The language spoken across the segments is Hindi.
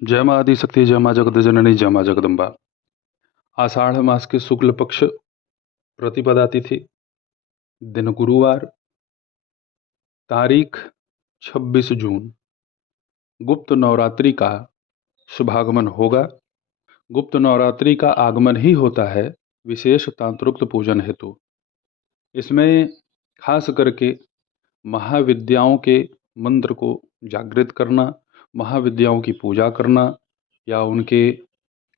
जय माँ आदिशक्ति, जय माँ जगत जननी, जय माँ जगदम्बा। आषाढ़ मास के शुक्ल पक्ष प्रतिपदा तिथि, दिन गुरुवार, तारीख 26 जून। गुप्त नवरात्रि का शुभागमन होगा। गुप्त नवरात्रि का आगमन ही होता है विशेष तांत्रोक्त पूजन हेतु। इसमें खास करके महाविद्याओं के मंत्र को जागृत करना, महाविद्याओं की पूजा करना या उनके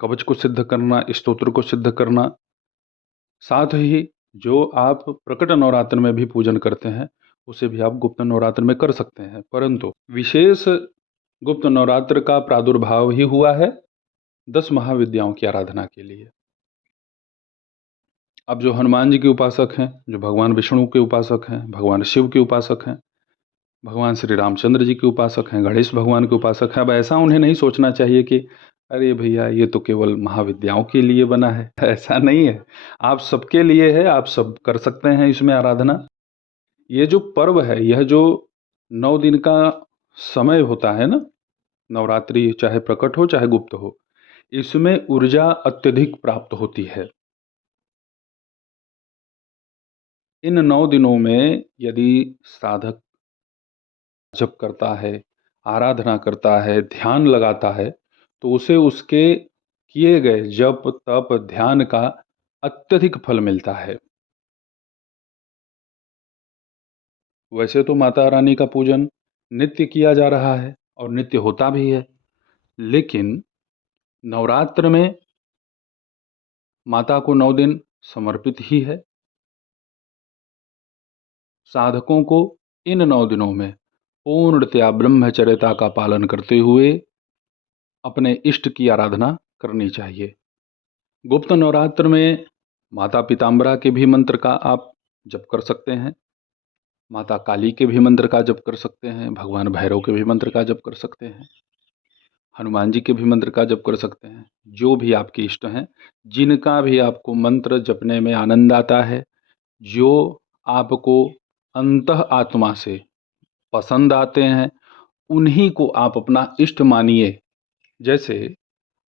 कवच को सिद्ध करना, स्तोत्र को सिद्ध करना, साथ ही जो आप प्रकट नवरात्र में भी पूजन करते हैं उसे भी आप गुप्त नवरात्र में कर सकते हैं। परंतु विशेष गुप्त नवरात्र का प्रादुर्भाव ही हुआ है 10 महाविद्याओं की आराधना के लिए। अब जो हनुमान जी के उपासक हैं, जो भगवान विष्णु के उपासक हैं, भगवान शिव के उपासक हैं, भगवान श्री रामचंद्र जी के उपासक हैं, गणेश भगवान के उपासक हैं, अब ऐसा उन्हें नहीं सोचना चाहिए कि अरे भैया ये तो केवल महाविद्याओं के लिए बना है। ऐसा नहीं है, आप सबके लिए है, आप सब कर सकते हैं इसमें आराधना। ये जो पर्व है, यह जो 9 दिन का समय होता है ना, नवरात्रि चाहे प्रकट हो चाहे गुप्त हो, इसमें ऊर्जा अत्यधिक प्राप्त होती है। इन 9 दिनों में यदि साधक जप करता है, आराधना करता है, ध्यान लगाता है, तो उसे उसके किए गए जप तप ध्यान का अत्यधिक फल मिलता है। वैसे तो माता रानी का पूजन नित्य किया जा रहा है और नित्य होता भी है, लेकिन नवरात्र में माता को 9 दिन समर्पित ही है। साधकों को इन 9 दिनों में पूर्णतया ब्रह्मचर्यता का पालन करते हुए अपने इष्ट की आराधना करनी चाहिए। गुप्त नवरात्र में माता पीताम्बरा के भी मंत्र का आप जप कर सकते हैं, माता काली के भी मंत्र का जप कर सकते हैं, भगवान भैरव के भी मंत्र का जप कर सकते हैं, हनुमान जी के भी मंत्र का जप कर सकते हैं। जो भी आपके इष्ट हैं, जिनका भी आपको मंत्र जपने में आनंद आता है, जो आपको अंतः आत्मा से पसंद आते हैं, उन्हीं को आप अपना इष्ट मानिए। जैसे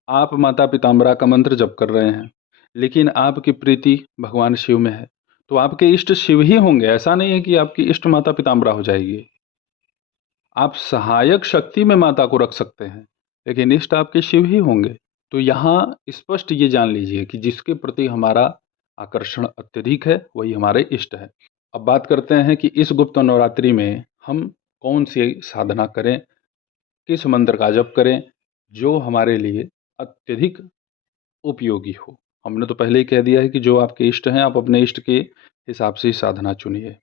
आप माता पीताम्बरा का मंत्र जप कर रहे हैं, लेकिन आपकी प्रीति भगवान शिव में है, तो आपके इष्ट शिव ही होंगे। ऐसा नहीं है कि आपकी इष्ट माता पीताम्बरा हो जाएगी। आप सहायक शक्ति में माता को रख सकते हैं, लेकिन इष्ट आपके शिव ही होंगे। तो यहाँ स्पष्ट ये जान लीजिए कि जिसके प्रति हमारा आकर्षण अत्यधिक है वही हमारे इष्ट है। अब बात करते हैं कि इस गुप्त नवरात्रि में हम कौन सी साधना करें, किस मंत्र का जप करें जो हमारे लिए अत्यधिक उपयोगी हो। हमने तो पहले ही कह दिया है कि जो आपके इष्ट हैं आप अपने इष्ट के हिसाब से ही साधना चुनिए।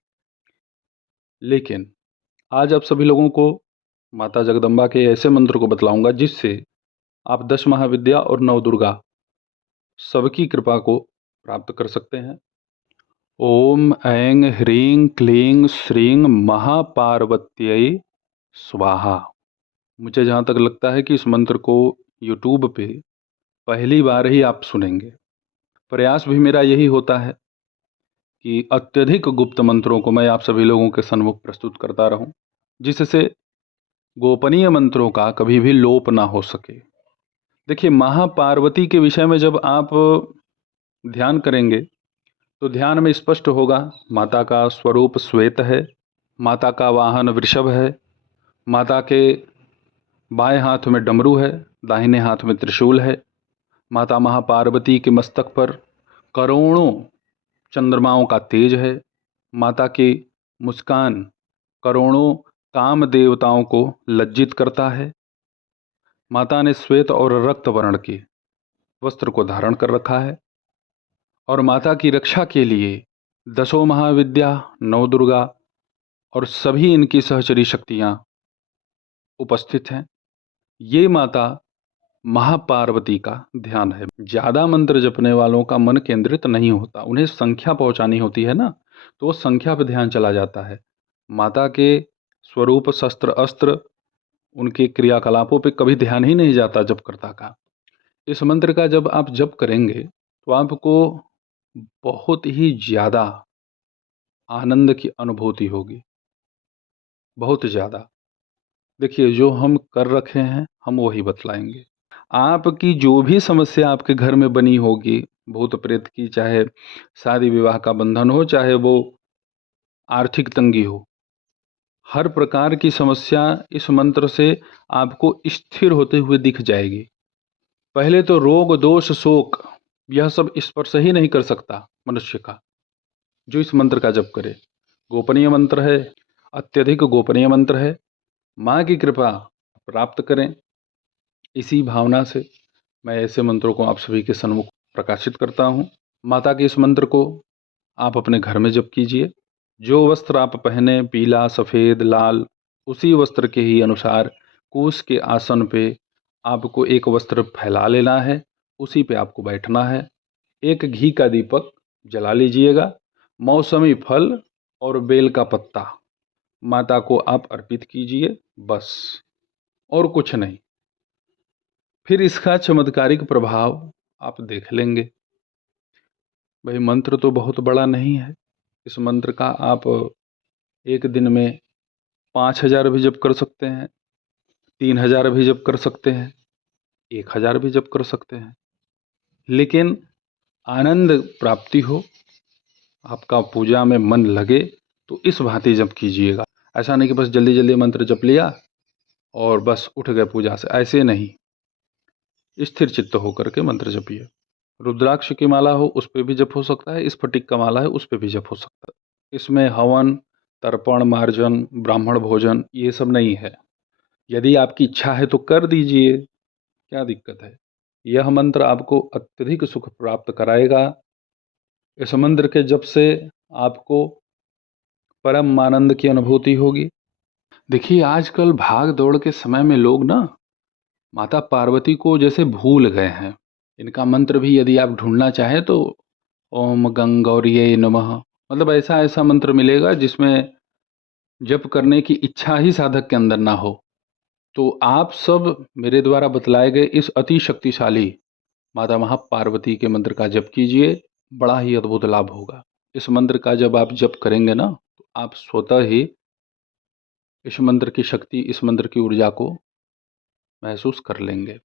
लेकिन आज आप सभी लोगों को माता जगदम्बा के ऐसे मंत्र को बतलाऊंगा जिससे आप 10 महाविद्या और 9 दुर्गा सबकी कृपा को प्राप्त कर सकते हैं। ओम ऐं ह्रीं क्लीं श्रीं महापार्वत्यै स्वाहा। मुझे जहाँ तक लगता है कि इस मंत्र को यूट्यूब पे पहली बार ही आप सुनेंगे। प्रयास भी मेरा यही होता है कि अत्यधिक गुप्त मंत्रों को मैं आप सभी लोगों के सन्मुख प्रस्तुत करता रहूं, जिससे गोपनीय मंत्रों का कभी भी लोप ना हो सके। देखिए, महापार्वती के विषय में जब आप ध्यान करेंगे तो ध्यान में स्पष्ट होगा माता का स्वरूप श्वेत है, माता का वाहन वृषभ है, माता के बाएं हाथ में डमरू है, दाहिने हाथ में त्रिशूल है। माता महापार्वती के मस्तक पर करोड़ों चंद्रमाओं का तेज है। माता की मुस्कान करोड़ों काम देवताओं को लज्जित करता है। माता ने श्वेत और रक्त वर्ण के वस्त्र को धारण कर रखा है और माता की रक्षा के लिए 10 महाविद्या, 9 दुर्गा और सभी इनकी सहचरी शक्तियां उपस्थित हैं। ये माता महापार्वती का ध्यान है। ज्यादा मंत्र जपने वालों का मन केंद्रित नहीं होता, उन्हें संख्या पहुंचानी होती है ना, तो वो संख्या पर ध्यान चला जाता है। माता के स्वरूप, शस्त्र अस्त्र, उनके क्रियाकलापों पे कभी ध्यान ही नहीं जाता जपकर्ता का। इस मंत्र का जब आप जप करेंगे तो आपको बहुत ही ज्यादा आनंद की अनुभूति होगी, बहुत ज्यादा। देखिए, जो हम कर रखे हैं हम वही बतलाएंगे। आपकी जो भी समस्या आपके घर में बनी होगी, भूत प्रेत की, चाहे शादी विवाह का बंधन हो, चाहे वो आर्थिक तंगी हो, हर प्रकार की समस्या इस मंत्र से आपको स्थिर होते हुए दिख जाएगी। पहले तो रोग दोष शोक यह सब स्पर्श ही नहीं कर सकता मनुष्य का, जो इस मंत्र का जप करे। गोपनीय मंत्र है, अत्यधिक गोपनीय मंत्र है। माँ की कृपा प्राप्त करें, इसी भावना से मैं ऐसे मंत्रों को आप सभी के सन्मुख प्रकाशित करता हूँ। माता के इस मंत्र को आप अपने घर में जप कीजिए। जो वस्त्र आप पहने, पीला, सफ़ेद, लाल, उसी वस्त्र के ही अनुसार कूश के आसन पे आपको एक वस्त्र फैला लेना है, उसी पे आपको बैठना है। एक घी का दीपक जला लीजिएगा। मौसमी फल और बेल का पत्ता माता को आप अर्पित कीजिए, बस, और कुछ नहीं। फिर इसका चमत्कारिक प्रभाव आप देख लेंगे। भाई, मंत्र तो बहुत बड़ा नहीं है। इस मंत्र का आप एक दिन में 5,000 भी जप कर सकते हैं, 3,000 भी जप कर सकते हैं, 1,000 भी जप कर सकते हैं, लेकिन आनंद प्राप्ति हो, आपका पूजा में मन लगे, तो इस भांति जप कीजिएगा। ऐसा नहीं कि बस जल्दी जल्दी मंत्र जप लिया और बस उठ गए पूजा से, ऐसे नहीं। स्थिर चित्त होकर के मंत्र जपिए। रुद्राक्ष की माला हो उस पर भी जप हो सकता है, स्फटिक का माला है उस पर भी जप हो सकता है। इसमें हवन, तर्पण, मार्जन, ब्राह्मण भोजन ये सब नहीं है। यदि आपकी इच्छा है तो कर दीजिए, क्या दिक्कत है। यह मंत्र आपको अत्यधिक सुख प्राप्त कराएगा। इस मंत्र के जप से आपको परम आनंद की अनुभूति होगी। देखिए, आजकल भाग दौड़ के समय में लोग ना माता पार्वती को जैसे भूल गए हैं। इनका मंत्र भी यदि आप ढूंढना चाहें तो ओम गंगौरिये नमः, मतलब ऐसा ऐसा मंत्र मिलेगा जिसमें जप करने की इच्छा ही साधक के अंदर ना हो। तो आप सब मेरे द्वारा बतलाए गए इस अति शक्तिशाली माता महापार्वती के मंत्र का जप कीजिए, बड़ा ही अद्भुत लाभ होगा। इस मंत्र का जब आप जप करेंगे ना, तो आप स्वतः ही इस मंत्र की शक्ति, इस मंत्र की ऊर्जा को महसूस कर लेंगे।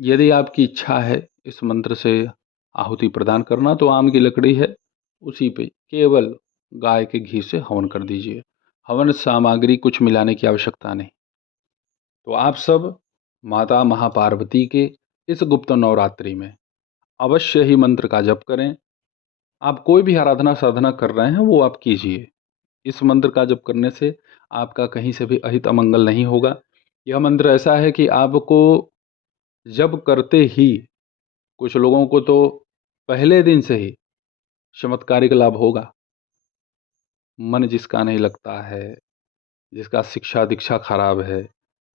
यदि आपकी इच्छा है इस मंत्र से आहुति प्रदान करना, तो आम की लकड़ी है, उसी पे केवल गाय के घी से हवन कर दीजिए। हवन सामग्री कुछ मिलाने की आवश्यकता नहीं। तो आप सब माता महापार्वती के इस गुप्त नवरात्रि में अवश्य ही मंत्र का जप करें। आप कोई भी आराधना साधना कर रहे हैं वो आप कीजिए। इस मंत्र का जप करने से आपका कहीं से भी अहित अमंगल नहीं होगा। यह मंत्र ऐसा है कि आपको जब करते ही, कुछ लोगों को तो पहले दिन से ही चमत्कारिक लाभ होगा। मन जिसका नहीं लगता है, जिसका शिक्षा दीक्षा खराब है,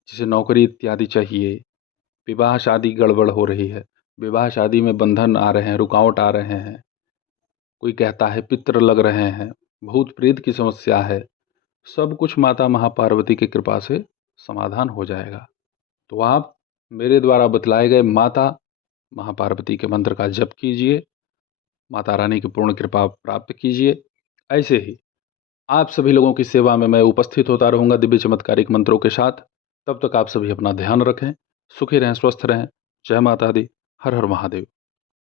जिसे नौकरी इत्यादि चाहिए, विवाह शादी गड़बड़ हो रही है, विवाह शादी में बंधन आ रहे हैं, रुकावट आ रहे हैं, कोई कहता है पित्र लग रहे हैं, भूत प्रेत की समस्या है, सब कुछ माता महापार्वती की कृपा से समाधान हो जाएगा। तो आप मेरे द्वारा बतलाए गए माता महापार्वती के मंत्र का जप कीजिए, माता रानी की पूर्ण कृपा प्राप्त कीजिए। ऐसे ही आप सभी लोगों की सेवा में मैं उपस्थित होता रहूँगा दिव्य चमत्कारिक मंत्रों के साथ। तब तक आप सभी अपना ध्यान रखें, सुखी रहें, स्वस्थ रहें। जय माता दी। हर हर महादेव।